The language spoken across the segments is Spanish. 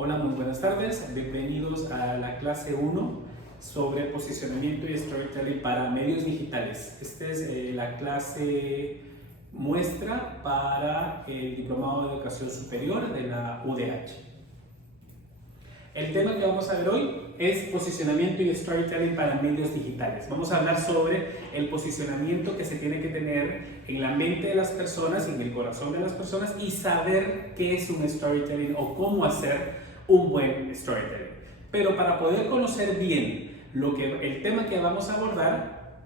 Hola, muy buenas tardes. Bienvenidos a la clase 1 sobre posicionamiento y storytelling para medios digitales. Esta es la clase muestra para el Diplomado de Educación Superior de la UDH. El tema que vamos a ver hoy es posicionamiento y storytelling para medios digitales. Vamos a hablar sobre el posicionamiento que se tiene que tener en la mente de las personas, en el corazón de las personas, y saber qué es un storytelling o cómo hacer un buen storytelling. Pero para poder conocer bien el tema que vamos a abordar,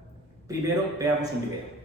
primero veamos un video.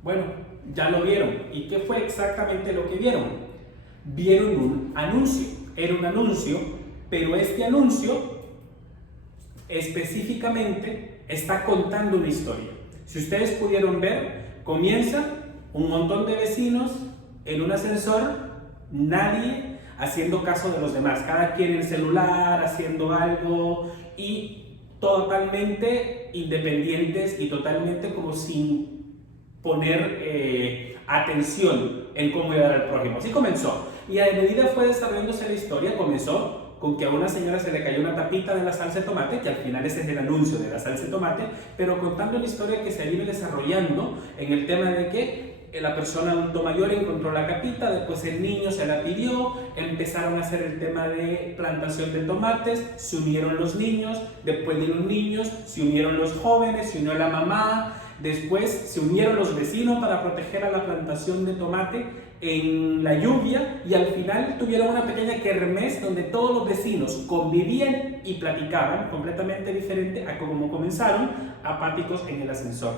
Bueno, ya lo vieron. ¿Y qué fue exactamente lo que vieron? Vieron un anuncio. Era un anuncio, pero este anuncio específicamente está contando una historia. Si ustedes pudieron ver, comienza un montón de vecinos en un ascensor, nadie haciendo caso de los demás, cada quien en el celular, haciendo algo y totalmente independientes y totalmente como sin poner atención en cómo ayudar al prójimo. Así comenzó. Y a medida fue desarrollándose la historia, comenzó con que a una señora se le cayó una tapita de la salsa de tomate, que al final ese es el anuncio de la salsa de tomate, pero contando la historia que se viene desarrollando en el tema de que la persona adulto mayor encontró la capita, después el niño se la pidió, empezaron a hacer el tema de plantación de tomates, se unieron los niños, después de los niños se unieron los jóvenes, se unió la mamá, después se unieron los vecinos para proteger a la plantación de tomate en la lluvia y al final tuvieron una pequeña kermés donde todos los vecinos convivían y platicaban, completamente diferente a como comenzaron, apáticos en el ascensor.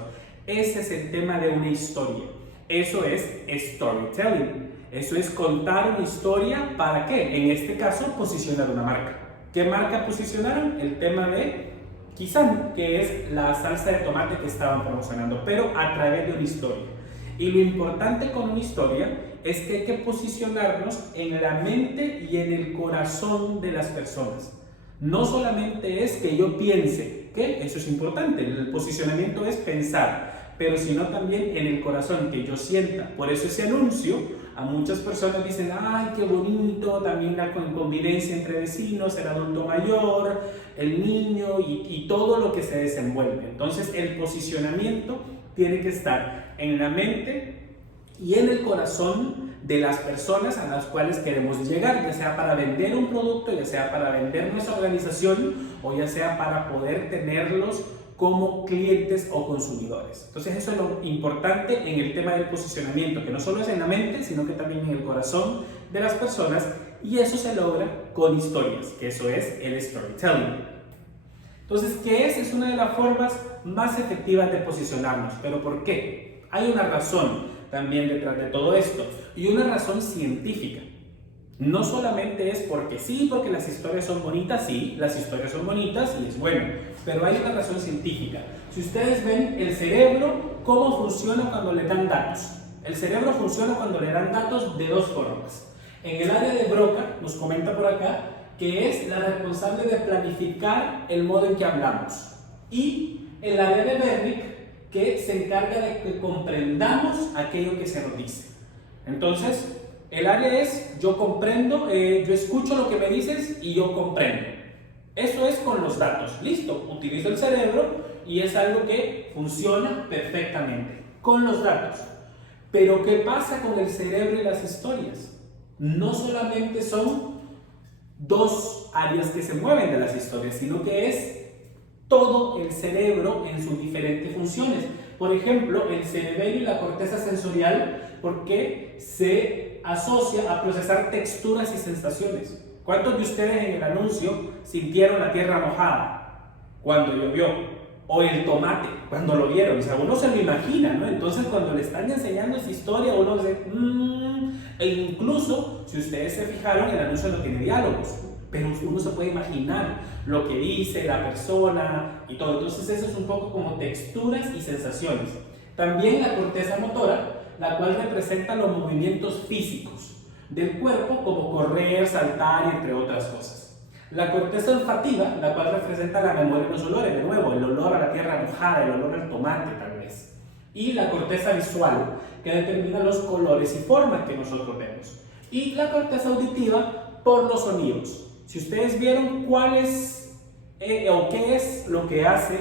Ese es el tema de una historia. Eso es storytelling. Eso es contar una historia. ¿Para qué? En este caso, posicionar una marca. ¿Qué marca posicionaron? El tema de Kizan, que es la salsa de tomate que estaban promocionando, pero a través de una historia. Y lo importante con una historia es que hay que posicionarnos en la mente y en el corazón de las personas. No solamente es que yo piense, que eso es importante, el posicionamiento es pensar, pero sino también en el corazón, que yo sienta. Por eso ese anuncio, a muchas personas dicen, ay, qué bonito, también la convivencia entre vecinos, el adulto mayor, el niño y todo lo que se desenvuelve. Entonces el posicionamiento tiene que estar en la mente y en el corazón de las personas a las cuales queremos llegar, ya sea para vender un producto, ya sea para vender nuestra organización o ya sea para poder tenerlos como clientes o consumidores. Entonces eso es lo importante en el tema del posicionamiento, que no solo es en la mente, sino que también en el corazón de las personas, y eso se logra con historias, que eso es el storytelling. Entonces, ¿qué es? Es una de las formas más efectivas de posicionarnos. ¿Pero por qué? Hay una razón también detrás de todo esto, y una razón científica. No solamente es porque sí, porque las historias son bonitas, sí, las historias son bonitas y es bueno, pero hay una razón científica. Si ustedes ven el cerebro, ¿cómo funciona cuando le dan datos? El cerebro funciona cuando le dan datos de dos formas. En el área de Broca, nos comenta por acá, que es la responsable de planificar el modo en que hablamos. Y el área de Wernicke, que se encarga de que comprendamos aquello que se nos dice. Entonces, el área es, yo comprendo, yo escucho lo que me dices y yo comprendo. Eso es con los datos. Listo, utilizo el cerebro y es algo que funciona perfectamente con los datos. Pero ¿qué pasa con el cerebro y las historias? No solamente son dos áreas que se mueven de las historias, sino que es todo el cerebro en sus diferentes funciones. Por ejemplo, el cerebelo y la corteza sensorial, porque se asocia a procesar texturas y sensaciones. ¿Cuántos de ustedes en el anuncio sintieron la tierra mojada cuando llovió? O el tomate, cuando lo vieron. O sea, uno se lo imagina, ¿no? Entonces, cuando le están enseñando esa historia, uno dice, E incluso, si ustedes se fijaron, el anuncio no tiene diálogos, pero uno se puede imaginar lo que dice la persona y todo. Entonces, eso es un poco como texturas y sensaciones. También la corteza motora, la cual representa los movimientos físicos del cuerpo, como correr, saltar, entre otras cosas. La corteza olfativa, la cual representa la memoria de los olores, de nuevo, el olor a la tierra mojada, el olor al tomate tal vez. Y la corteza visual, que determina los colores y formas que nosotros vemos. Y la corteza auditiva, por los sonidos. Si ustedes vieron cuál es o qué es lo que hace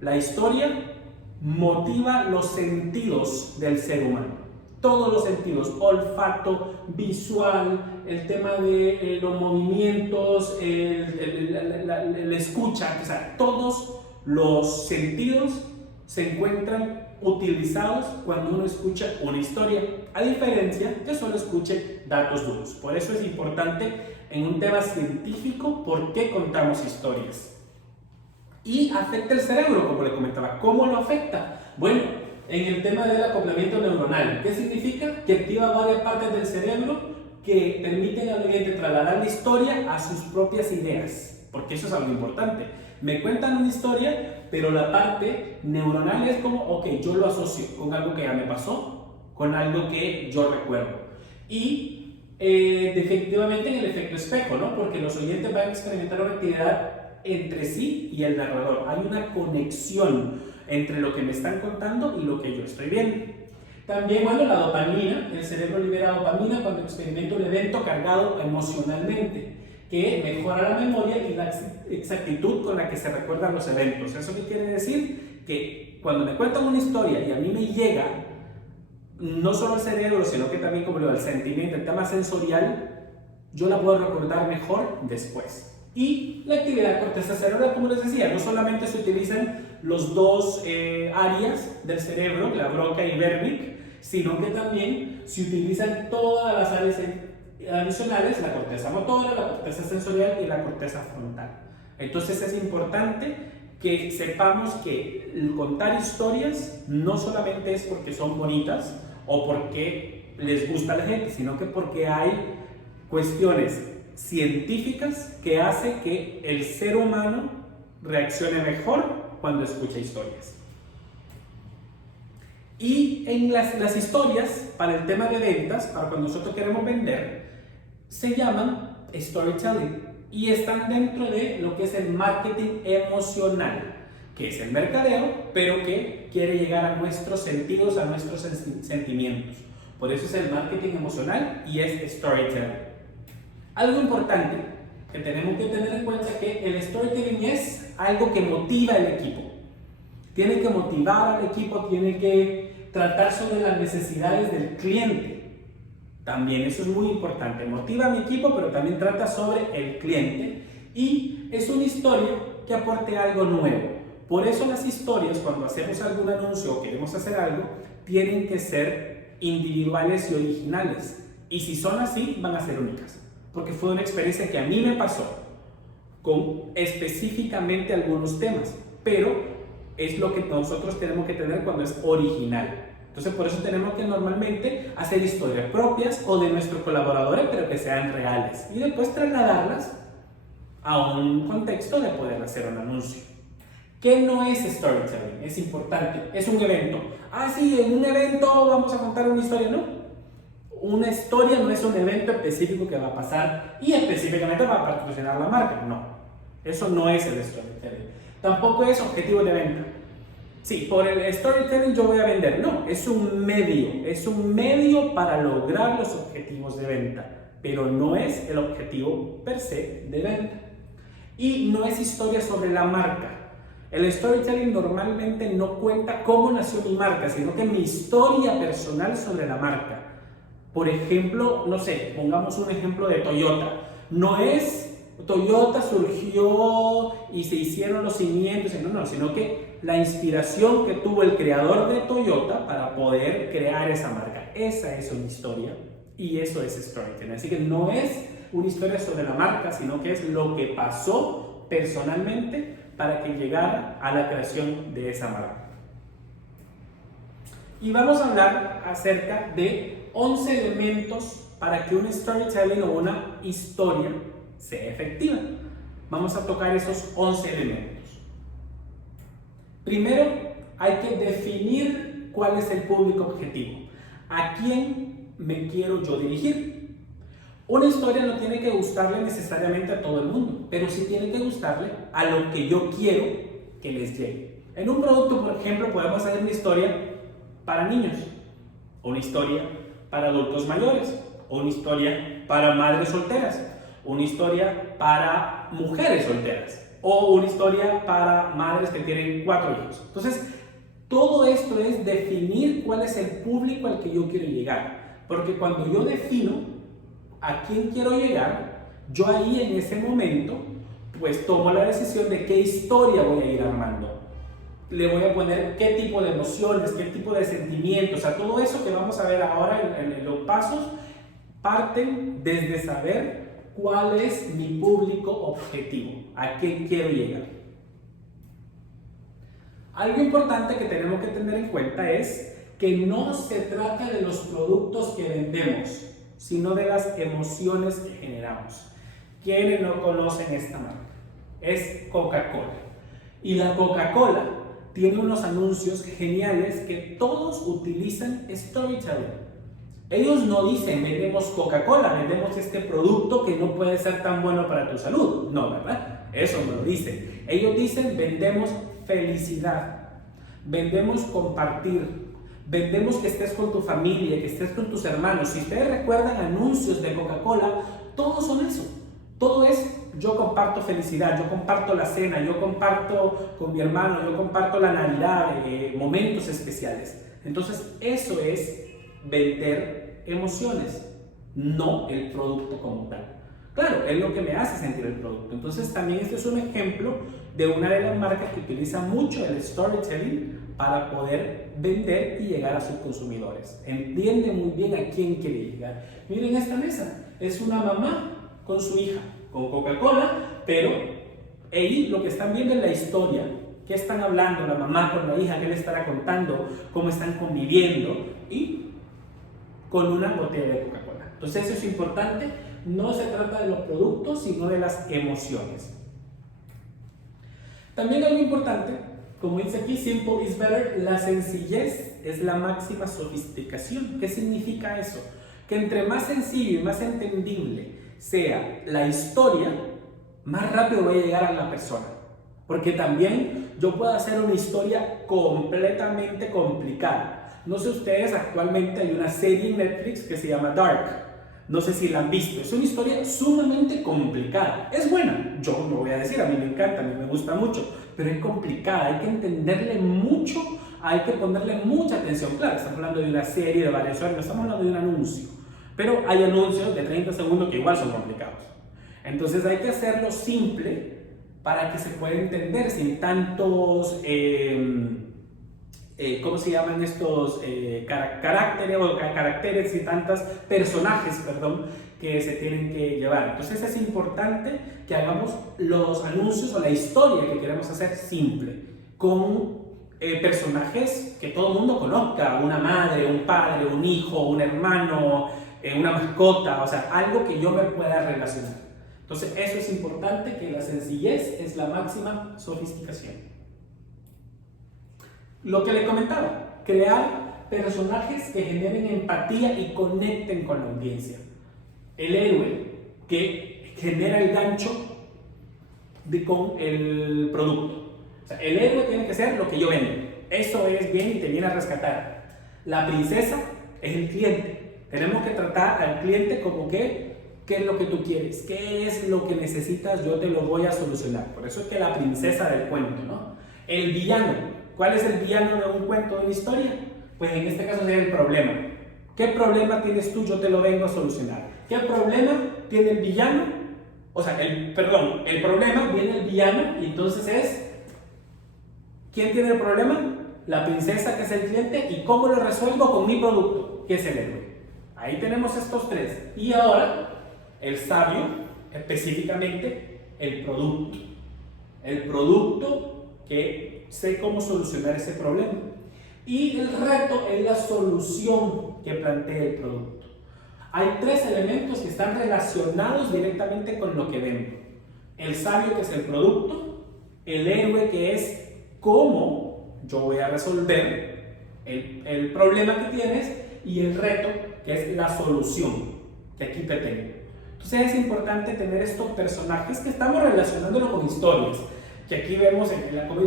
la historia, motiva los sentidos del ser humano. Todos los sentidos, olfato, visual, el tema de los movimientos, el escucha, o sea, todos los sentidos se encuentran utilizados cuando uno escucha una historia, a diferencia que solo escuche datos duros. Por eso es importante en un tema científico por qué contamos historias. Y afecta el cerebro, como le comentaba. ¿Cómo lo afecta? Bueno, en el tema del acoplamiento neuronal. ¿Qué significa? Que activa varias partes del cerebro que permiten al oyente trasladar la historia a sus propias ideas, porque eso es algo importante. Me cuentan una historia, pero la parte neuronal es como, ok, yo lo asocio con algo que ya me pasó, con algo que yo recuerdo. Y efectivamente en el efecto espejo, ¿no? Porque los oyentes van a experimentar una actividad entre sí y el narrador. Hay una conexión entre lo que me están contando y lo que yo estoy viendo. También, bueno, la dopamina, el cerebro libera dopamina cuando experimenta un evento cargado emocionalmente, que mejora la memoria y la exactitud con la que se recuerdan los eventos. ¿Eso qué quiere decir? Que cuando me cuentan una historia y a mí me llega no solo el cerebro, sino que también, como digo, el sentimiento, el tema sensorial, yo la puedo recordar mejor después. Y la actividad corteza cerebral, como les decía, no solamente se utilizan los dos áreas del cerebro, la Broca y Wernicke, sino que también se utilizan todas las áreas adicionales, la corteza motora, la corteza sensorial y la corteza frontal. Entonces es importante que sepamos que el contar historias no solamente es porque son bonitas o porque les gusta a la gente, sino que porque hay cuestiones científicas que hacen que el ser humano reaccione mejor cuando escucha historias. Y en las historias, para el tema de ventas, para cuando nosotros queremos vender, se llaman storytelling y están dentro de lo que es el marketing emocional, que es el mercadeo, pero que quiere llegar a nuestros sentidos, a nuestros sentimientos. Por eso es el marketing emocional y es storytelling. Algo importante que tenemos que tener en cuenta es que el storytelling es algo que motiva al equipo. Tiene que motivar al equipo, tiene que tratar sobre las necesidades del cliente. También eso es muy importante. Motiva a mi equipo, pero también trata sobre el cliente. Y es una historia que aporte algo nuevo. Por eso las historias, cuando hacemos algún anuncio o queremos hacer algo, tienen que ser individuales y originales. Y si son así, van a ser únicas. Porque fue una experiencia que a mí me pasó con específicamente algunos temas, pero es lo que nosotros tenemos que tener cuando es original. Entonces por eso tenemos que normalmente hacer historias propias o de nuestros colaboradores, pero que sean reales, y después trasladarlas a un contexto de poder hacer un anuncio. ¿Qué no es storytelling? Es importante, es un evento. Sí, en un evento vamos a contar una historia, ¿no? Una historia no es un evento específico que va a pasar y específicamente va a patrocinar la marca. No, eso no es el storytelling. Tampoco es objetivo de venta. Sí, por el storytelling yo voy a vender. No, es un medio para lograr los objetivos de venta, pero no es el objetivo per se de venta. Y no es historia sobre la marca. El storytelling normalmente no cuenta cómo nació mi marca, sino que mi historia personal sobre la marca. Por ejemplo, no sé, pongamos un ejemplo de Toyota. No es Toyota surgió y se hicieron los cimientos, no, sino que la inspiración que tuvo el creador de Toyota para poder crear esa marca. Esa es una historia y eso es storytelling. Así que no es una historia sobre la marca, sino que es lo que pasó personalmente para que llegara a la creación de esa marca. Y vamos a hablar acerca de 11 elementos para que un storytelling o una historia sea efectiva. Vamos a tocar esos 11 elementos. Primero, hay que definir cuál es el público objetivo. ¿A quién me quiero yo dirigir? Una historia no tiene que gustarle necesariamente a todo el mundo, pero sí tiene que gustarle a lo que yo quiero que les llegue. En un producto, por ejemplo, podemos hacer una historia para niños, o una historia para adultos mayores, o una historia para madres solteras, o una historia para mujeres solteras, o una historia para madres que tienen 4 hijos. Entonces, todo esto es definir cuál es el público al que yo quiero llegar, porque cuando yo defino a quién quiero llegar, yo ahí en ese momento pues tomo la decisión de qué historia voy a ir armando. Le voy a poner qué tipo de emociones, qué tipo de sentimientos, o sea, todo eso que vamos a ver ahora en los pasos parten desde saber cuál es mi público objetivo, a qué quiero llegar. Algo importante que tenemos que tener en cuenta es que no se trata de los productos que vendemos, sino de las emociones que generamos. ¿Quiénes no conocen esta marca? Es Coca-Cola. Y la Coca-Cola tiene unos anuncios geniales que todos utilizan storytelling. Ellos no dicen vendemos Coca-Cola, vendemos este producto que no puede ser tan bueno para tu salud. No, ¿verdad? Eso no lo dicen. Ellos dicen vendemos felicidad, vendemos compartir, vendemos que estés con tu familia, que estés con tus hermanos. Si ustedes recuerdan anuncios de Coca-Cola, todos son eso. Todo es yo comparto felicidad, yo comparto la cena, yo comparto con mi hermano, yo comparto la Navidad, momentos especiales. Entonces eso es vender emociones, no el producto como tal. Claro, es lo que me hace sentir el producto. Entonces también este es un ejemplo de una de las marcas que utiliza mucho el storytelling para poder vender y llegar a sus consumidores. Entiende muy bien a quién quiere llegar. Miren esta mesa, es una mamá con su hija, con Coca-Cola, pero ahí lo que están viendo es la historia. ¿Qué están hablando la mamá con la hija? ¿Qué le estará contando? ¿Cómo están conviviendo? Y con una botella de Coca-Cola. Entonces eso es importante. No se trata de los productos, sino de las emociones. También algo importante, como dice aquí, simple is better, la sencillez es la máxima sofisticación. ¿Qué significa eso? Que entre más sencillo y más entendible sea la historia, más rápido voy a llegar a la persona. Porque también yo puedo hacer una historia completamente complicada. No sé ustedes, actualmente hay una serie en Netflix que se llama Dark. No sé si la han visto. Es una historia sumamente complicada. Es buena, yo lo voy a decir, a mí me encanta, a mí me gusta mucho, pero es complicada, hay que entenderle mucho, hay que ponerle mucha atención. Claro, estamos hablando de una serie de varias horas, no estamos hablando de un anuncio, pero hay anuncios de 30 segundos que igual son complicados. Entonces hay que hacerlo simple para que se pueda entender sin tantos... ¿cómo se llaman estos caracteres y tantos personajes, perdón, que se tienen que llevar? Entonces es importante que hagamos los anuncios o la historia que queremos hacer simple, con personajes que todo el mundo conozca, una madre, un padre, un hijo, un hermano, una mascota, o sea, algo que yo me pueda relacionar. Entonces eso es importante, que la sencillez es la máxima sofisticación. Lo que le comentaba, crear personajes que generen empatía y conecten con la audiencia. El héroe que genera el gancho con el producto. O sea, el héroe tiene que ser lo que yo vendo. Eso es bien y te viene a rescatar. La princesa es el cliente. Tenemos que tratar al cliente como que, ¿qué es lo que tú quieres? ¿Qué es lo que necesitas? Yo te lo voy a solucionar. Por eso es que la princesa del cuento, ¿no? El villano. ¿Cuál es el villano de un cuento, de una historia? Pues en este caso sería el problema. ¿Qué problema tienes tú? Yo te lo vengo a solucionar. ¿Qué problema tiene el villano? O sea, el problema viene el villano y entonces es... ¿Quién tiene el problema? La princesa, que es el cliente. ¿Y cómo lo resuelvo? Con mi producto, que es el héroe. Ahí tenemos estos tres. Y ahora, el sabio, específicamente, el producto. El producto que sé cómo solucionar ese problema. Y el reto es la solución que plantea el producto. Hay tres elementos que están relacionados directamente con lo que vendo. El sabio, que es el producto. El héroe, que es cómo yo voy a resolver el problema que tienes. Y el reto, que es la solución que aquí te tengo. Entonces es importante tener estos personajes que estamos relacionándolo con historias. Que aquí vemos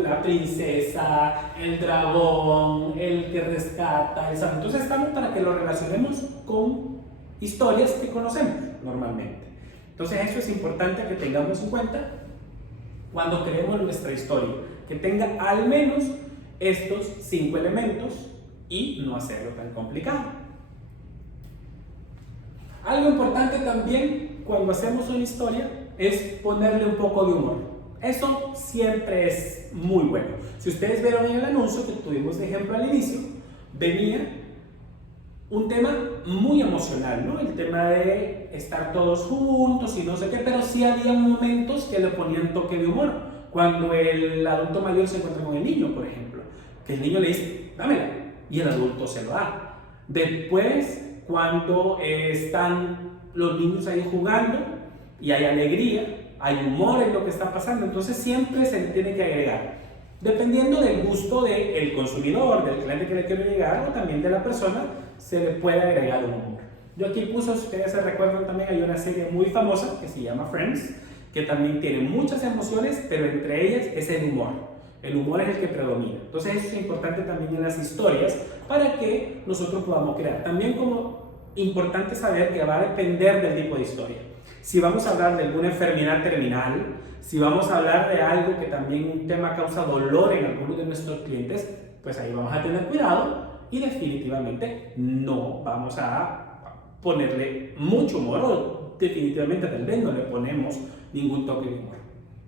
la princesa, el dragón, el que rescata, el santo. Entonces estamos para que lo relacionemos con historias que conocemos normalmente. Entonces eso es importante que tengamos en cuenta cuando creemos nuestra historia, que tenga al menos estos 5 elementos y no hacerlo tan complicado. Algo importante también cuando hacemos una historia es ponerle un poco de humor. Eso siempre es muy bueno. Si ustedes vieron en el anuncio que tuvimos de ejemplo al inicio, venía un tema muy emocional, ¿no? El tema de estar todos juntos y no sé qué, pero sí había momentos que le ponían toque de humor. Cuando el adulto mayor se encuentra con el niño, por ejemplo, que el niño le dice, dámela, y el adulto se lo da. Después, cuando están los niños ahí jugando y hay alegría, hay humor en lo que está pasando, entonces siempre se le tiene que agregar, dependiendo del gusto del consumidor, del cliente que le quiere llegar, o también de la persona, se le puede agregar un humor. Yo aquí puse, si ustedes se recuerdan, también hay una serie muy famosa que se llama Friends, que también tiene muchas emociones, pero entre ellas es el humor. El humor es el que predomina. Entonces eso es importante también en las historias para que nosotros podamos crear. También como importante saber que va a depender del tipo de historia. Si vamos a hablar de alguna enfermedad terminal, si vamos a hablar de algo que también un tema causa dolor en algunos de nuestros clientes, pues ahí vamos a tener cuidado y definitivamente no vamos a ponerle mucho humor, o definitivamente tal vez no le ponemos ningún toque de humor.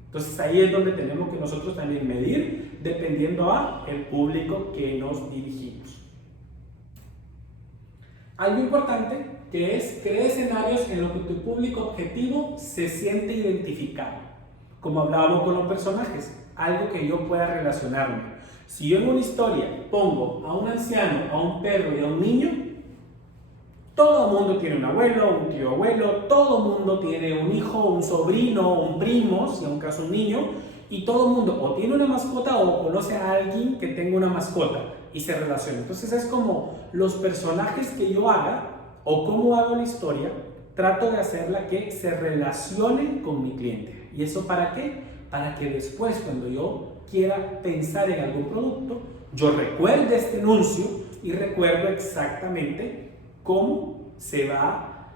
Entonces ahí es donde tenemos que nosotros también medir dependiendo a el público que nos dirigimos. Algo importante que es crear escenarios en los que tu público objetivo se siente identificado. Como hablábamos con los personajes, algo que yo pueda relacionarme. Si yo en una historia pongo a un anciano, a un perro y a un niño, todo el mundo tiene un abuelo, un tío abuelo, todo el mundo tiene un hijo, un sobrino, un primo, si en un caso un niño, y todo el mundo o tiene una mascota o conoce a alguien que tenga una mascota y se relaciona. Entonces es como los personajes que yo haga o cómo hago la historia, trato de hacerla que se relacione con mi cliente. ¿Y eso para qué? Para que después, cuando yo quiera pensar en algún producto, yo recuerde este anuncio y recuerdo exactamente cómo se va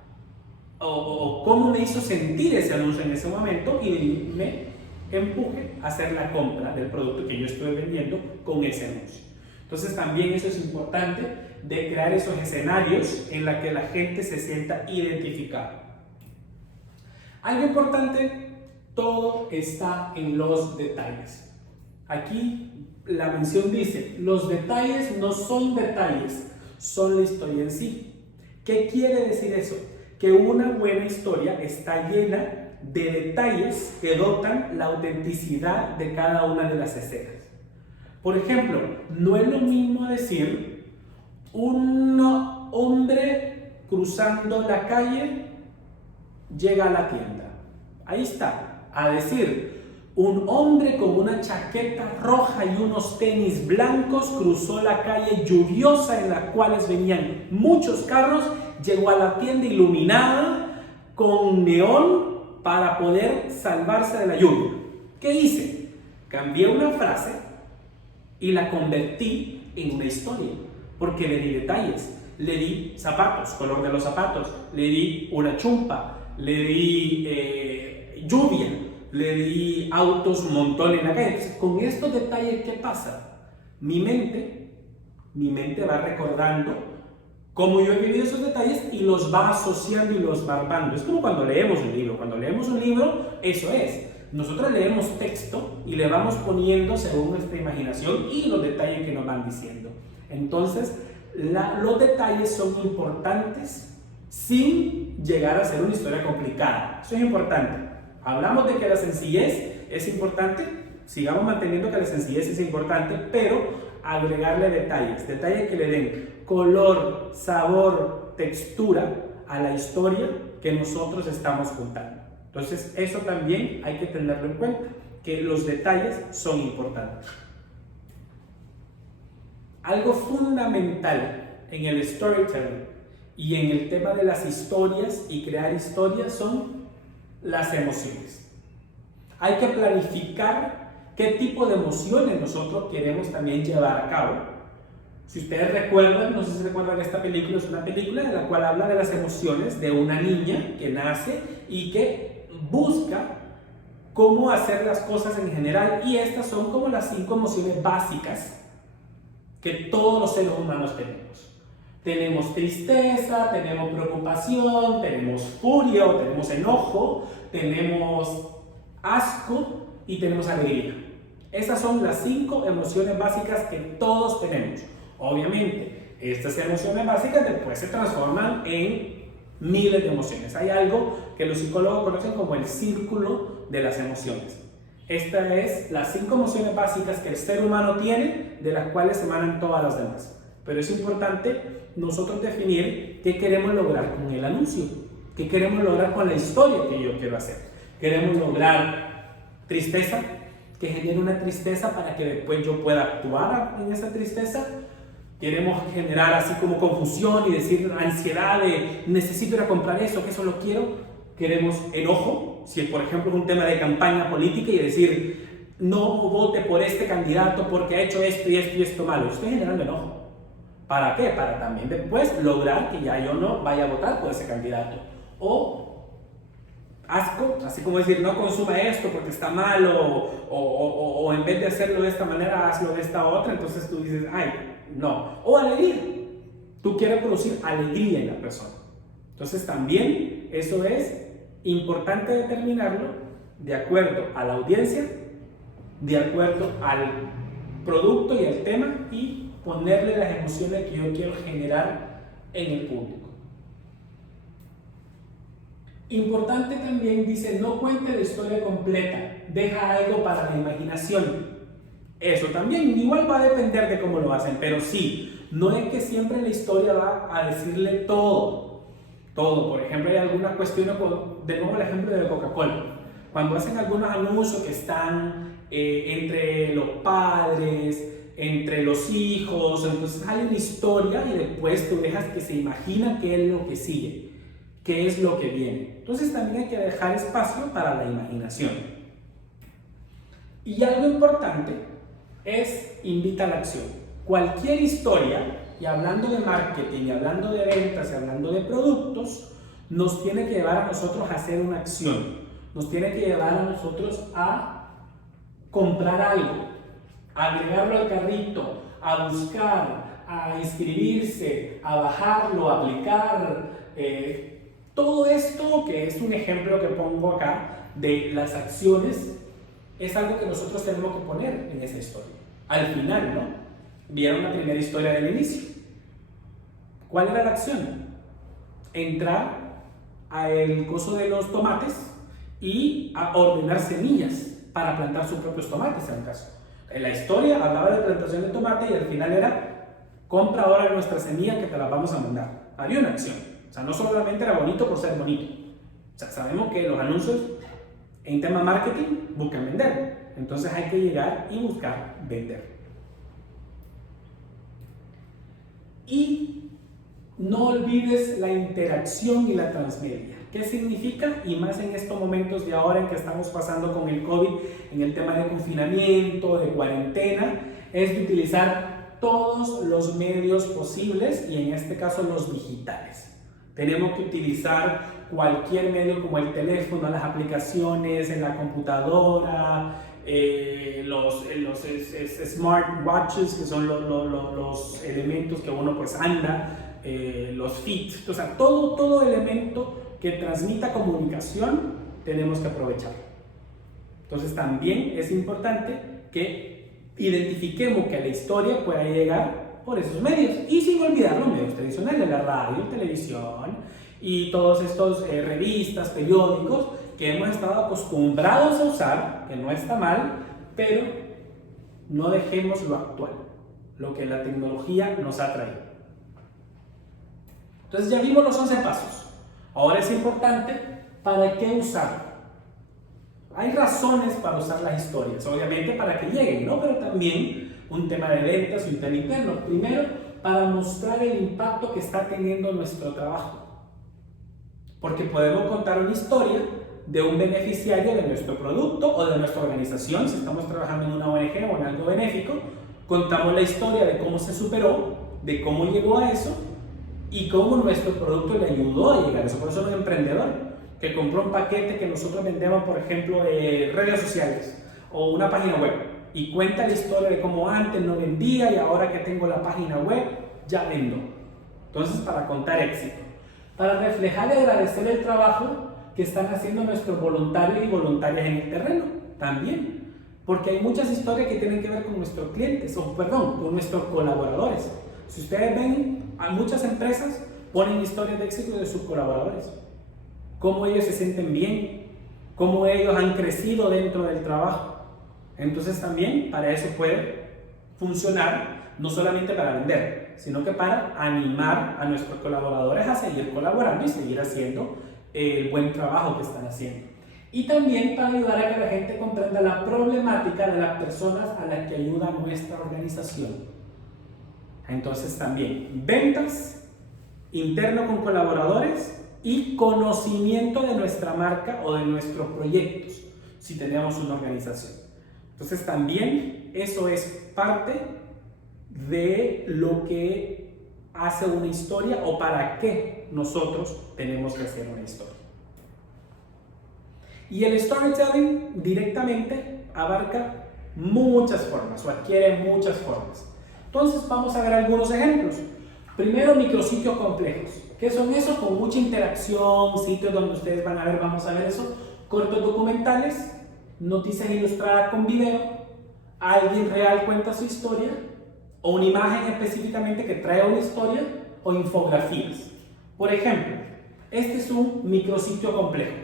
o cómo me hizo sentir ese anuncio en ese momento y me empuje a hacer la compra del producto que yo estoy vendiendo con ese anuncio. Entonces también eso es importante de crear esos escenarios en los que la gente se sienta identificada. Algo importante, todo está en los detalles. Aquí la mención dice, los detalles no son detalles, son la historia en sí. ¿Qué quiere decir eso? Que una buena historia está llena de detalles que dotan la autenticidad de cada una de las escenas. Por ejemplo, no es lo mismo decir un hombre cruzando la calle llega a la tienda. Ahí está. A decir, un hombre con una chaqueta roja y unos tenis blancos cruzó la calle lluviosa en la cual venían muchos carros, llegó a la tienda iluminada con neón para poder salvarse de la lluvia. ¿Qué hice? Cambié una frase y la convertí en una historia, porque le di detalles, le di zapatos, color de los zapatos, le di una chumpa, le di lluvia, le di autos un montón en la calle. Entonces, con estos detalles, ¿qué pasa? Mi mente va recordando cómo yo he vivido esos detalles y los va asociando y los va armando. Es como cuando leemos un libro. Cuando leemos un libro, eso es. Nosotros leemos texto y le vamos poniendo según nuestra imaginación y los detalles que nos van diciendo. Entonces, los detalles son importantes sin llegar a ser una historia complicada. Eso es importante. Hablamos de que la sencillez es importante, sigamos manteniendo que la sencillez es importante, pero agregarle detalles que le den color, sabor, textura a la historia que nosotros estamos contando. Entonces, eso también hay que tenerlo en cuenta, que los detalles son importantes. Algo fundamental en el storytelling y en el tema de las historias y crear historias son las emociones. Hay que planificar qué tipo de emociones nosotros queremos también llevar a cabo. Si ustedes recuerdan, no sé si recuerdan, esta película es una película en la cual habla de las emociones de una niña que nace y que busca cómo hacer las cosas en general, y estas son como las 5 emociones básicas que todos los seres humanos tenemos. Tenemos tristeza, tenemos preocupación, tenemos furia o tenemos enojo, tenemos asco y tenemos alegría. Esas son las 5 emociones básicas que todos tenemos. Obviamente, estas emociones básicas después se transforman en miles de emociones. Hay algo que los psicólogos conocen como el círculo de las emociones. Estas es las 5 emociones básicas que el ser humano tiene, de las cuales se emanan todas las demás. Pero es importante nosotros definir qué queremos lograr con el anuncio, qué queremos lograr con la historia que yo quiero hacer. Queremos lograr tristeza, que genere una tristeza para que después yo pueda actuar en esa tristeza. Queremos generar así como confusión y decir ansiedad de necesito ir a comprar eso, que eso lo quiero. Queremos enojo, si por ejemplo es un tema de campaña política, y decir no vote por este candidato porque ha hecho esto y esto y esto malo. Estoy generando enojo. ¿Para qué? Para también después lograr que ya yo no vaya a votar por ese candidato. O asco, así como decir no consuma esto porque está mal, o en vez de hacerlo de esta manera hazlo de esta otra. Entonces tú dices, ay, No. O alegría. Tú quieres producir alegría en la persona. Entonces también eso es importante determinarlo de acuerdo a la audiencia, de acuerdo al producto y al tema, y ponerle las emociones que yo quiero generar en el público. Importante también, dice, no cuente la historia completa, deja algo para la imaginación. Eso también igual va a depender de cómo lo hacen, pero sí, no es que siempre la historia va a decirle todo. Por ejemplo, hay algunas cuestiones, de nuevo el ejemplo de Coca-Cola. Cuando hacen algunos anuncios que están entre los padres, entre los hijos, entonces hay una historia y después tú dejas que se imagina qué es lo que sigue, qué es lo que viene. Entonces también hay que dejar espacio para la imaginación. Y algo importante es invita a la acción. Cualquier historia, y hablando de marketing, y hablando de ventas, y hablando de productos, nos tiene que llevar a nosotros a hacer una acción. Nos tiene que llevar a nosotros a comprar algo, a agregarlo al carrito, a buscar, a inscribirse, a bajarlo, a aplicar. Todo esto, que es un ejemplo que pongo acá de las acciones, es algo que nosotros tenemos que poner en esa historia. Al final, ¿no? Vieron la primera historia del inicio. ¿Cuál era la acción? Entrar al coso de los tomates y a ordenar semillas para plantar sus propios tomates, en el caso. En la historia hablaba de plantación de tomate y al final era compra ahora nuestra semilla que te la vamos a mandar. Había una acción. O sea, no solamente era bonito por ser bonito. O sea, sabemos que los anuncios en tema marketing buscan vender. Entonces hay que llegar y buscar vender. Y no olvides la interacción y la transmedia. ¿Qué significa? Y más en estos momentos de ahora en que estamos pasando con el COVID, en el tema de confinamiento, de cuarentena, es de utilizar todos los medios posibles y en este caso los digitales. Tenemos que utilizar cualquier medio como el teléfono, las aplicaciones, en la computadora, los smartwatches, que son los elementos que uno pues anda, los feeds, o sea, todo elemento que transmita comunicación tenemos que aprovechar. Entonces también es importante que identifiquemos que la historia pueda llegar por esos medios y sin olvidar los medios tradicionales, la radio, televisión y todos estos revistas, periódicos que hemos estado acostumbrados a usar, que no está mal, pero no dejemos lo actual, lo que la tecnología nos ha traído. Entonces ya vimos los 11 pasos. Ahora es importante para qué usar. Hay razones para usar las historias, obviamente para que lleguen, ¿no? Pero también un tema de ventas y un tema interno. Primero, para mostrar el impacto que está teniendo nuestro trabajo. Porque podemos contar una historia de un beneficiario de nuestro producto o de nuestra organización. Si estamos trabajando en una ONG o en algo benéfico, contamos la historia de cómo se superó, de cómo llegó a eso y cómo nuestro producto le ayudó a llegar a eso. Por eso un emprendedor que compró un paquete que nosotros vendemos, por ejemplo, de redes sociales o una página web y cuenta la historia de cómo antes no vendía y ahora que tengo la página web ya vendo. Entonces, para contar éxito, para reflejar y agradecer el trabajo que están haciendo nuestros voluntarios y voluntarias en el terreno también, porque hay muchas historias que tienen que ver con nuestros clientes, con nuestros colaboradores. Si ustedes ven, a muchas empresas ponen historias de éxito de sus colaboradores, cómo ellos se sienten bien, cómo ellos han crecido dentro del trabajo. Entonces también para eso puede funcionar, no solamente para vender, sino que para animar a nuestros colaboradores a seguir colaborando y seguir haciendo el buen trabajo que están haciendo. Y también para ayudar a que la gente comprenda la problemática de las personas a las que ayuda nuestra organización. Entonces también ventas, interno con colaboradores y conocimiento de nuestra marca o de nuestros proyectos, si tenemos una organización. Entonces también eso es parte de lo que hace una historia o para qué nosotros tenemos que hacer una historia. Y el storytelling directamente abarca muchas formas o adquiere muchas formas. Entonces vamos a ver algunos ejemplos. Primero, micrositios complejos. ¿Qué son esos? Con mucha interacción, sitios donde ustedes van a ver, vamos a ver eso, cortos documentales, noticias ilustradas con video, alguien real cuenta su historia, o una imagen específicamente que trae una historia, o infografías. Por ejemplo, este es un micrositio complejo.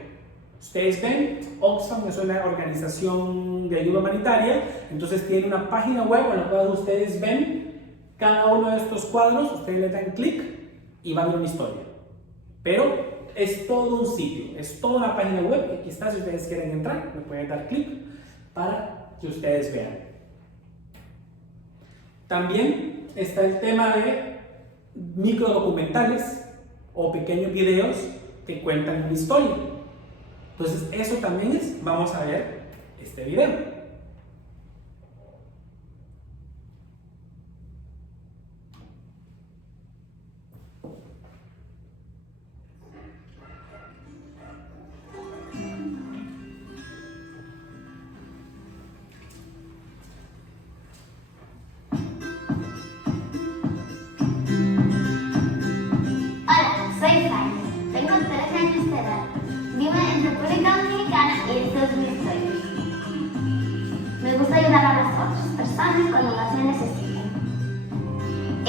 Ustedes ven, Oxfam es una organización de ayuda humanitaria, entonces tiene una página web en la cual ustedes ven cada uno de estos cuadros, ustedes le dan clic y va a ver una historia. Pero es todo un sitio, es toda una página web, aquí está, si ustedes quieren entrar, le pueden dar clic para que ustedes vean. También está el tema de microdocumentales o pequeños videos que cuentan una historia. Entonces eso también es, vamos a ver este video. Me gusta ayudar a las otras personas cuando más me necesitan. Y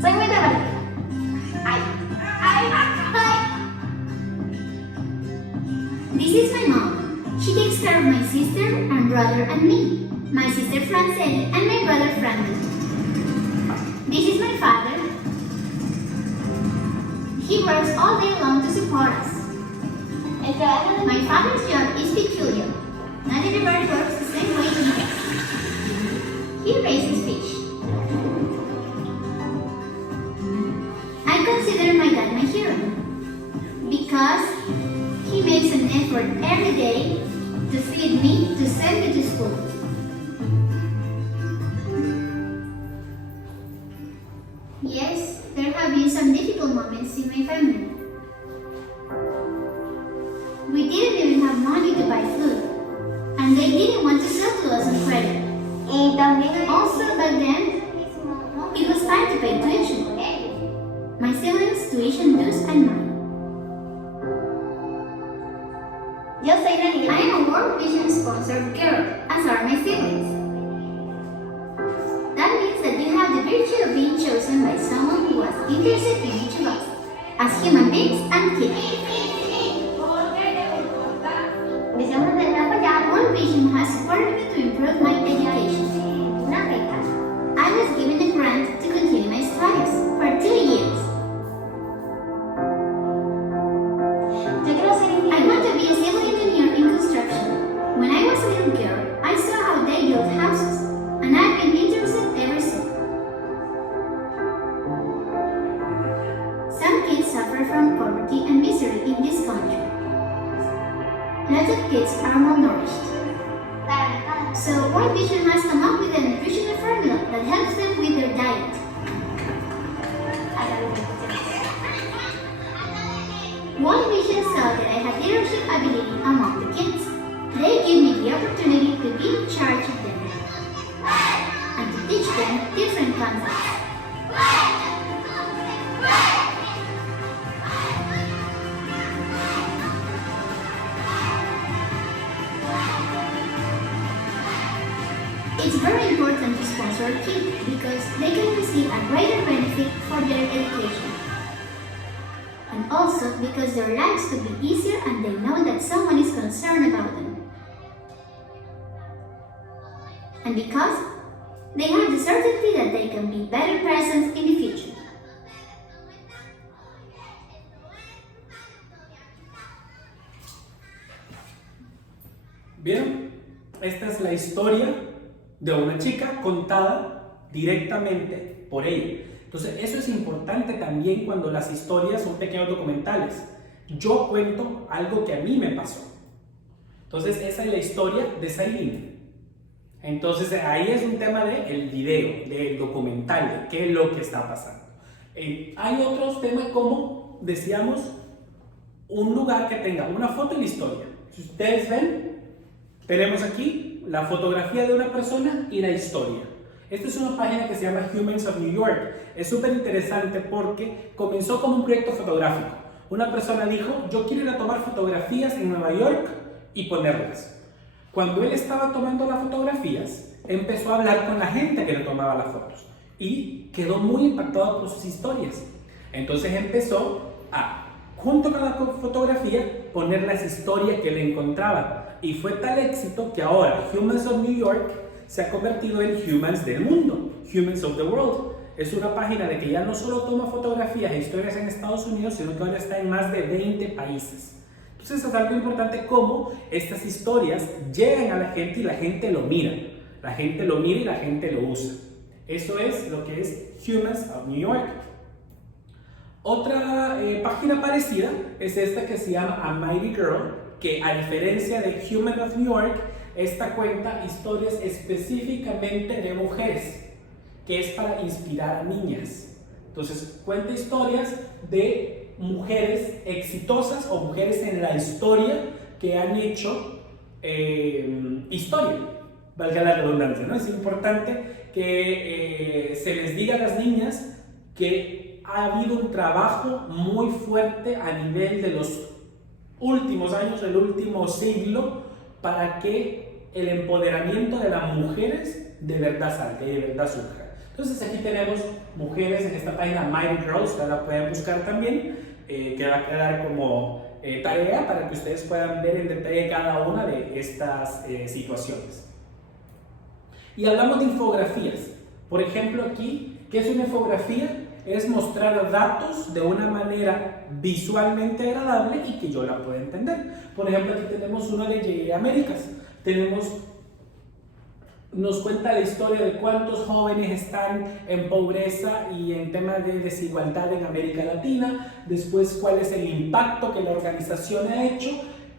soy muy divertida. Ay. This is my mom. She takes care of my sister and brother and me. My sister Franceli and my brother Franco. This is my father. He works all day long to support us. My father's job is peculiar. Not everybody works the same way he does. He raises fish. I consider my dad my hero because he makes an effort every day to feed me, to send me to school. Yes, there have been some difficult moments in my family. We didn't even have money to buy food, and they didn't want to sell to us on credit. Also, back then, it was time to pay tuition. My siblings' tuition dues and mine. I am a World Vision sponsored girl, as are my siblings. That means that you have the virtue of being chosen by someone who was interested in each of us, as human beings and kids. World Vision has supported me to improve my education. I was given a grant to continue my studies for 2 years. I want to be a civil engineer in construction. When I was a little girl, I saw how they built houses, and I've been interested ever since. Some kids suffer from poverty and misery in this country. Lots of kids are malnourished. So World Vision has come up with a nutritional formula that helps them with their diet. World Vision saw that I had leadership ability among the kids. They gave me the opportunity to be in charge of them and to teach them different concepts. It's very important to sponsor a kid because they can receive a greater benefit for their education. And also because their lives could be easier and they know that someone is concerned about them. And because they have the certainty that they can be better persons in the future. Bien, esta es la historia de una chica contada directamente por ella. Entonces eso es importante también cuando las historias son pequeños documentales. Yo cuento algo que a mí me pasó. Entonces esa es la historia de Sailin. Entonces ahí es un tema del video, del documental, de qué es lo que está pasando. Hay otros temas como, decíamos, un lugar que tenga una foto y la historia. Si ustedes ven, tenemos aquí la fotografía de una persona y la historia. Esta es una página que se llama Humans of New York. Es súper interesante porque comenzó como un proyecto fotográfico. Una persona dijo, yo quiero ir a tomar fotografías en Nueva York y ponerlas. Cuando él estaba tomando las fotografías, empezó a hablar con la gente que le tomaba las fotos y quedó muy impactado por sus historias. Entonces empezó a, junto con la fotografía, poner las historias que le encontraba. Y fue tal éxito que ahora Humans of New York se ha convertido en Humans del mundo, Humans of the World. Es una página de que ya no solo toma fotografías e historias en Estados Unidos, sino que ahora está en más de 20 países. Entonces es algo importante cómo estas historias llegan a la gente y la gente lo mira. La gente lo mira y la gente lo usa. Eso es lo que es Humans of New York. Otra página parecida es esta que se llama A Mighty Girl, que a diferencia de Humans of New York, esta cuenta historias específicamente de mujeres, que es para inspirar a niñas. Entonces cuenta historias de mujeres exitosas o mujeres en la historia que han hecho historia, valga la redundancia, ¿no? Es importante que se les diga a las niñas que ha habido un trabajo muy fuerte a nivel de los últimos años, del último siglo, para que el empoderamiento de las mujeres de verdad salga y de verdad surja. Entonces aquí tenemos mujeres en esta página Mighty Girls, que la pueden buscar también, que va a quedar como tarea para que ustedes puedan ver en detalle cada una de estas situaciones. Y hablamos de infografías. Por ejemplo aquí, ¿qué es una infografía? Es mostrar datos de una manera visualmente agradable y que yo la pueda entender. Por ejemplo, aquí tenemos una de J.A. Américas. Nos cuenta la historia de cuántos jóvenes están en pobreza y en temas de desigualdad en América Latina. Después, cuál es el impacto que la organización ha hecho,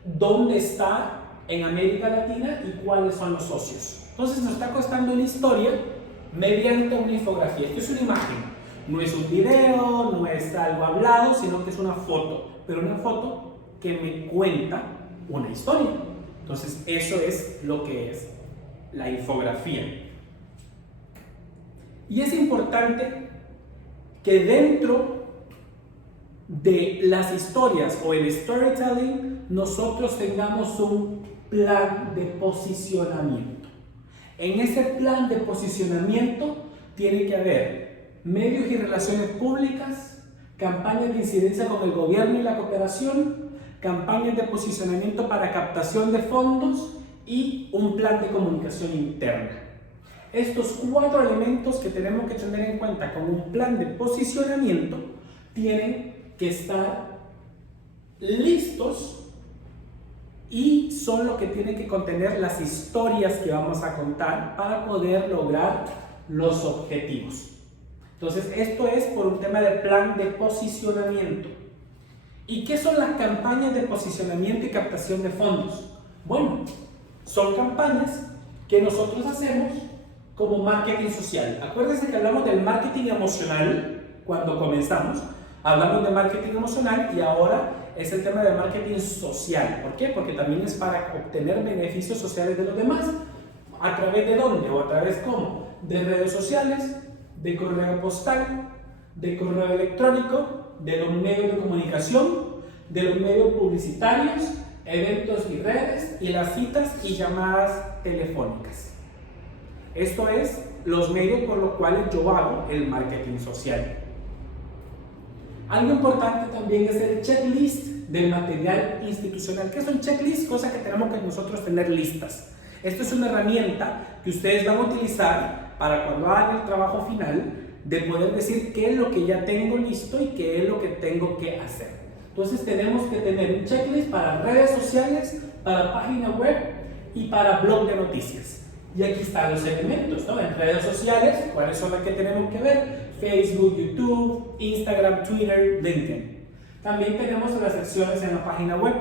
dónde está en América Latina y cuáles son los socios. Entonces, nos está contando una historia mediante una infografía. Esto es una imagen. No es un video, no es algo hablado, sino que es una foto, pero una foto que me cuenta una historia. Entonces, eso es lo que es la infografía. Y es importante que dentro de las historias o el storytelling, nosotros tengamos un plan de posicionamiento. En ese plan de posicionamiento tiene que haber medios y relaciones públicas, campañas de incidencia con el gobierno y la cooperación, campañas de posicionamiento para captación de fondos y un plan de comunicación interna. Estos 4 elementos que tenemos que tener en cuenta con un plan de posicionamiento tienen que estar listos y son lo que tienen que contener las historias que vamos a contar para poder lograr los objetivos. Entonces, esto es por un tema de plan de posicionamiento. ¿Y qué son las campañas de posicionamiento y captación de fondos? Bueno, son campañas que nosotros hacemos como marketing social. Acuérdense que hablamos del marketing emocional cuando comenzamos. Hablamos de marketing emocional y ahora es el tema de marketing social. ¿Por qué? Porque también es para obtener beneficios sociales de los demás. ¿A través de dónde o a través cómo? De redes sociales, de correo postal, de correo electrónico, de los medios de comunicación, de los medios publicitarios, eventos y redes, y las citas y llamadas telefónicas. Esto es los medios por los cuales yo hago el marketing social. Algo importante también es el checklist del material institucional. ¿Qué es un checklist? Cosa que tenemos que nosotros tener listas. Esto es una herramienta que ustedes van a utilizar para cuando hagan el trabajo final, de poder decir qué es lo que ya tengo listo y qué es lo que tengo que hacer. Entonces tenemos que tener un checklist para redes sociales, para página web y para blog de noticias. Y aquí están los elementos, ¿no? En redes sociales, ¿cuáles son las que tenemos que ver? Facebook, YouTube, Instagram, Twitter, LinkedIn. También tenemos las secciones en la página web,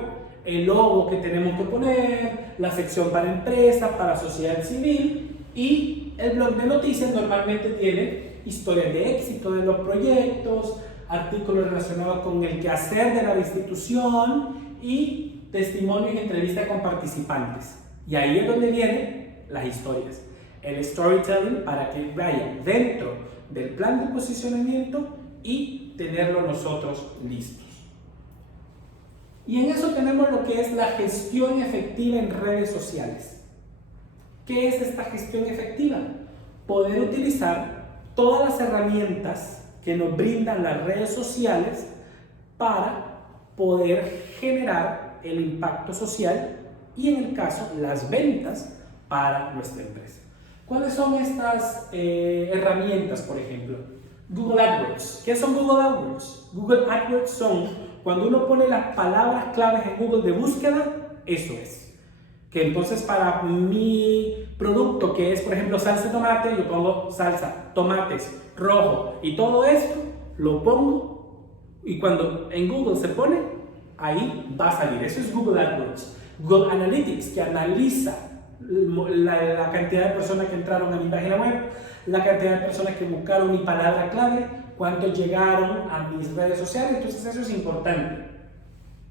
el logo que tenemos que poner, la sección para empresa, para sociedad civil, y el blog de noticias normalmente tiene historias de éxito de los proyectos, artículos relacionados con el quehacer de la institución y testimonios y entrevistas con participantes. Y ahí es donde vienen las historias. el storytelling para que vaya dentro del plan de posicionamiento y tenerlo nosotros listos. Y en eso tenemos lo que es la gestión efectiva en redes sociales. ¿Qué es esta gestión efectiva? Poder utilizar todas las herramientas que nos brindan las redes sociales para poder generar el impacto social y, en el caso, las ventas para nuestra empresa. ¿Cuáles son estas herramientas, por ejemplo? Google AdWords. ¿Qué son Google AdWords? Google AdWords son cuando uno pone las palabras claves en Google de búsqueda, eso es. Que entonces para mi producto, que es por ejemplo salsa de tomate, yo pongo salsa, tomates, rojo y todo esto, lo pongo y cuando en Google se pone, ahí va a salir. Eso es Google AdWords. Google Analytics, que analiza la cantidad de personas que entraron a mi página web, la cantidad de personas que buscaron mi palabra clave, cuántos llegaron a mis redes sociales, entonces eso es importante.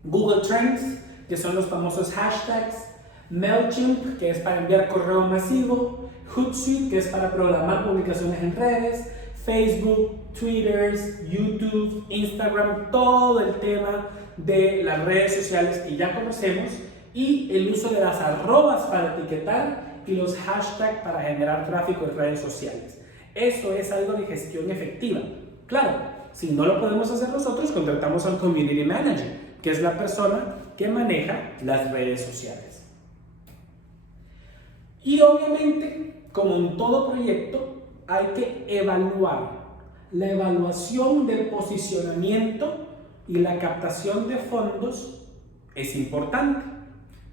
Google Trends, que son los famosos hashtags, MailChimp, que es para enviar correo masivo, Hootsuite, que es para programar publicaciones en redes, Facebook, Twitter, YouTube, Instagram, todo el tema de las redes sociales que ya conocemos, y el uso de las arrobas para etiquetar y los hashtags para generar tráfico en redes sociales. Eso es algo de gestión efectiva. Claro, si no lo podemos hacer nosotros, contratamos al Community Manager, que es la persona que maneja las redes sociales. Y obviamente, como en todo proyecto, hay que evaluar. La evaluación del posicionamiento y la captación de fondos es importante.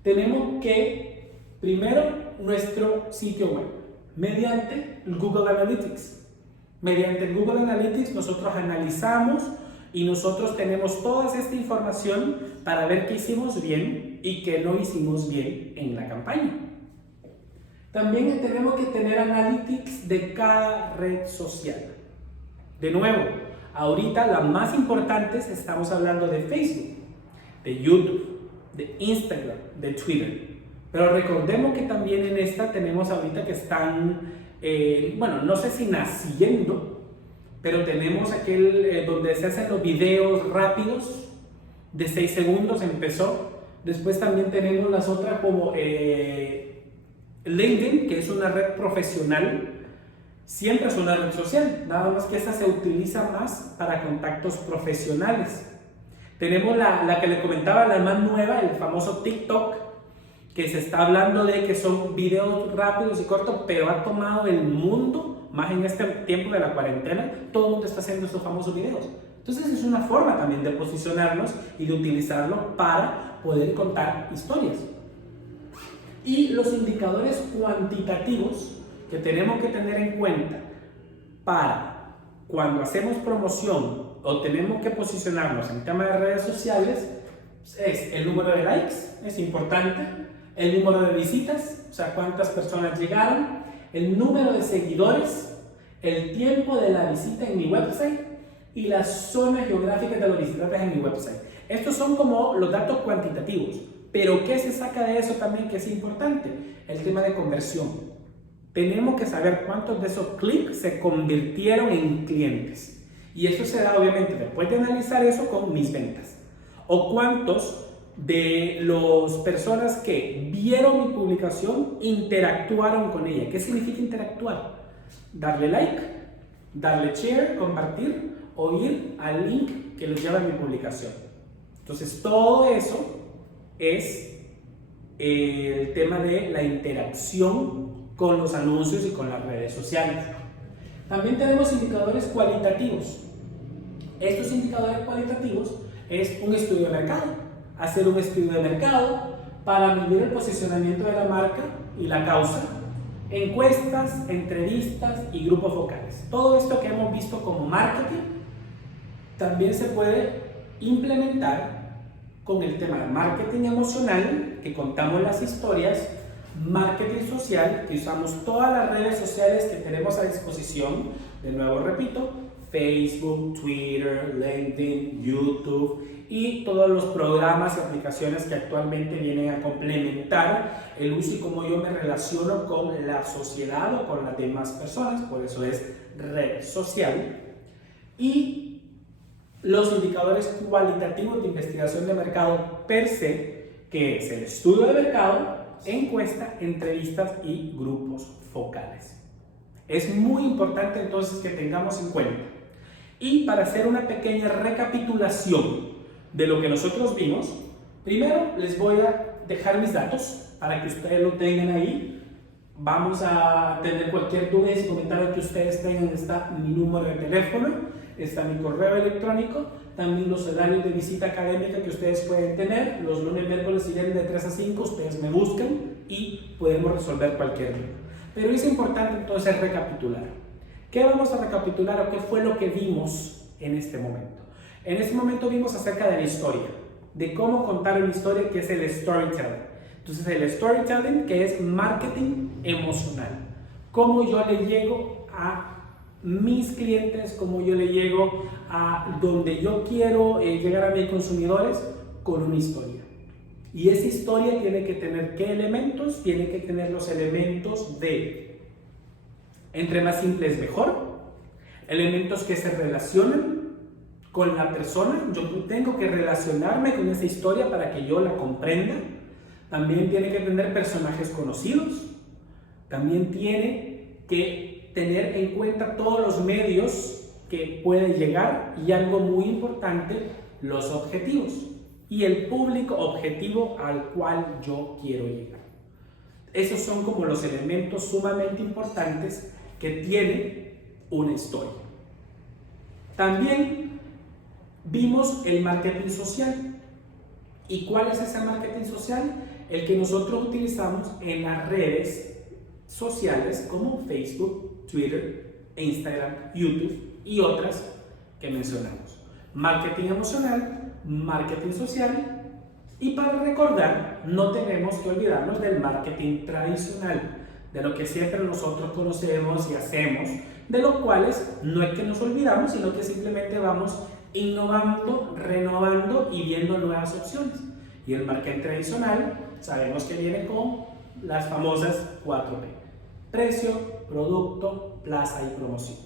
Tenemos que, primero, nuestro sitio web, mediante Google Analytics. Mediante Google Analytics nosotros analizamos y nosotros tenemos toda esta información para ver qué hicimos bien y qué no hicimos bien en la campaña. También tenemos que tener analytics de cada red social. De nuevo, ahorita las más importantes estamos hablando de Facebook, de YouTube, de Instagram, de Twitter. Pero recordemos que también en esta tenemos ahorita que están, bueno, no sé si naciendo, pero tenemos aquel donde se hacen los videos rápidos de 6 segundos, empezó. Después también tenemos las otras como LinkedIn, que es una red profesional. Siempre es una red social, nada más que esta se utiliza más para contactos profesionales. Tenemos la que le comentaba, la más nueva, el famoso TikTok, que se está hablando de que son videos rápidos y cortos, pero ha tomado el mundo, más en este tiempo de la cuarentena, todo el mundo está haciendo estos famosos videos. Entonces es una forma también de posicionarnos y de utilizarlo para poder contar historias. Y los indicadores cuantitativos que tenemos que tener en cuenta para cuando hacemos promoción o tenemos que posicionarnos en tema de redes sociales es el número de likes, es importante, el número de visitas, o sea, cuántas personas llegaron, el número de seguidores, el tiempo de la visita en mi website y las zonas geográficas de los visitantes en mi website. Estos son como los datos cuantitativos, pero ¿qué se saca de eso también que es importante? El tema de conversión. Tenemos que saber cuántos de esos clics se convirtieron en clientes. Y eso se da obviamente después de analizar eso con mis ventas. O cuántos de las personas que vieron mi publicación interactuaron con ella. ¿Qué significa interactuar? Darle like, darle share, compartir o ir al link que los lleva a mi publicación. Entonces todo eso es el tema de la interacción con los anuncios y con las redes sociales. También tenemos indicadores cualitativos. Estos indicadores cualitativos es un estudio de mercado. Hacer un estudio de mercado para medir el posicionamiento de la marca y la causa. Encuestas, entrevistas y grupos focales. Todo esto que hemos visto como marketing también se puede implementar con el tema de marketing emocional, que contamos las historias, marketing social, que usamos todas las redes sociales que tenemos a disposición. De nuevo repito, Facebook, Twitter, LinkedIn, YouTube y todos los programas y aplicaciones que actualmente vienen a complementar el uso y cómo yo me relaciono con la sociedad o con las demás personas, por eso es red social. Y los indicadores cualitativos de investigación de mercado per se, que es el estudio de mercado, encuesta, entrevistas y grupos focales. Es muy importante entonces que tengamos en cuenta. Y para hacer una pequeña recapitulación de lo que nosotros vimos, primero les voy a dejar mis datos para que ustedes lo tengan ahí. Vamos a tener cualquier duda y comentario que ustedes tengan. Está mi número de teléfono, está mi correo electrónico, también los horarios de visita académica que ustedes pueden tener. Los lunes, miércoles y viernes de 3 a 5 ustedes me buscan y podemos resolver cualquier duda. Pero es importante entonces recapitular. ¿Qué vamos a recapitular o qué fue lo que vimos en este momento? En este momento vimos acerca de la historia, de cómo contar una historia, que es el storytelling. Entonces el storytelling, que es marketing emocional. Cómo yo le llego a mis clientes, cómo yo le llego a donde yo quiero llegar a mis consumidores con una historia. Y esa historia tiene que tener ¿qué elementos? Tiene que tener los elementos de entre más simple es mejor, elementos que se relacionan con la persona. Yo tengo que relacionarme con esa historia para que yo la comprenda. También tiene que tener personajes conocidos. También tiene que tener en cuenta todos los medios que pueden llegar y algo muy importante, los objetivos y el público objetivo al cual yo quiero llegar. Esos son como los elementos sumamente importantes que tiene una historia. También vimos el marketing social. ¿Y cuál es ese marketing social? El que nosotros utilizamos en las redes sociales como Facebook, Twitter, Instagram, YouTube y otras que mencionamos. Marketing emocional, marketing social. Y para recordar, no tenemos que olvidarnos del marketing tradicional, de lo que siempre nosotros conocemos y hacemos, de los cuales no es que nos olvidamos, sino que simplemente vamos innovando, renovando y viendo nuevas opciones. Y el marketing tradicional sabemos que viene con las famosas 4P: precio, producto, plaza y promoción.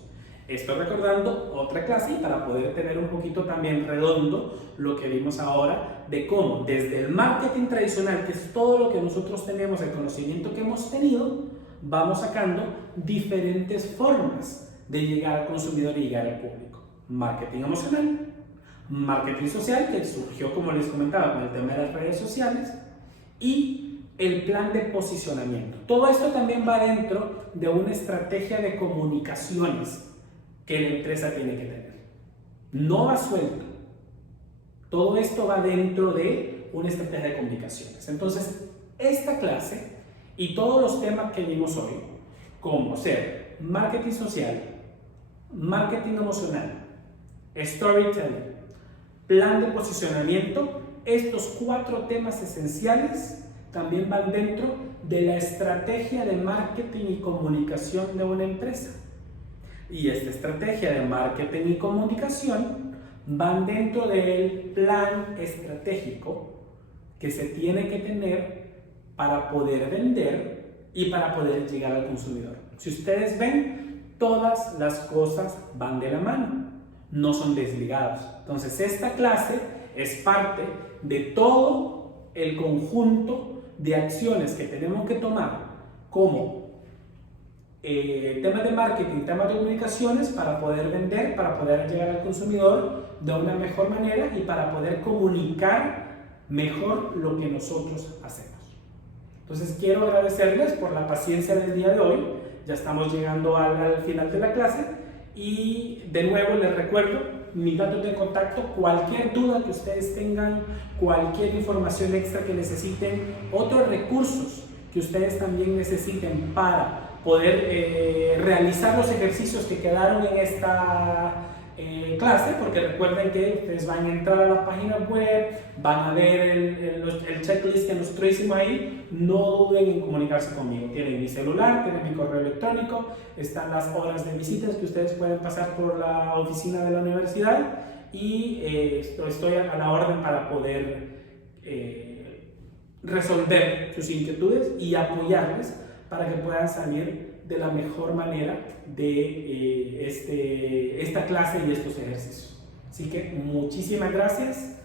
Estoy recordando otra clase para poder tener un poquito también redondo lo que vimos ahora de cómo desde el marketing tradicional, que es todo lo que nosotros tenemos, el conocimiento que hemos tenido, vamos sacando diferentes formas de llegar al consumidor y llegar al público. Marketing emocional, marketing social, que surgió, como les comentaba, con el tema de las redes sociales, y el plan de posicionamiento. Todo esto también va dentro de una estrategia de comunicaciones que la empresa tiene que tener. No va suelto. Todo esto va dentro de una estrategia de comunicaciones. Entonces, esta clase y todos los temas que vimos hoy, como ser marketing social, marketing emocional, storytelling, plan de posicionamiento, estos 4 temas esenciales también van dentro de la estrategia de marketing y comunicación de una empresa. Y esta estrategia de marketing y comunicación van dentro del plan estratégico que se tiene que tener para poder vender y para poder llegar al consumidor. Si ustedes ven, todas las cosas van de la mano, no son desligadas. Entonces, esta clase es parte de todo el conjunto de acciones que tenemos que tomar como temas de marketing, temas de comunicaciones para poder vender, para poder llegar al consumidor de una mejor manera y para poder comunicar mejor lo que nosotros hacemos. Entonces quiero agradecerles por la paciencia del día de hoy. Ya estamos llegando al final de la clase y de nuevo les recuerdo mis datos de contacto. Cualquier duda que ustedes tengan, cualquier información extra que necesiten, otros recursos que ustedes también necesiten para poder realizar los ejercicios que quedaron clase, porque recuerden que ustedes van a entrar a la página web, van a ver el checklist que nosotros hicimos ahí. No duden en comunicarse conmigo. Tienen mi celular, tienen mi correo electrónico, están las horas de visitas que ustedes pueden pasar por la oficina de la universidad y estoy a la orden para poder resolver sus inquietudes y apoyarles para que puedan salir de la mejor manera de esta clase y estos ejercicios. Así que muchísimas gracias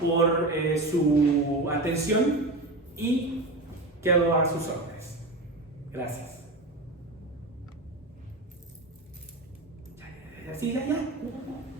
por su atención y quedo a sus órdenes. Gracias. Ya.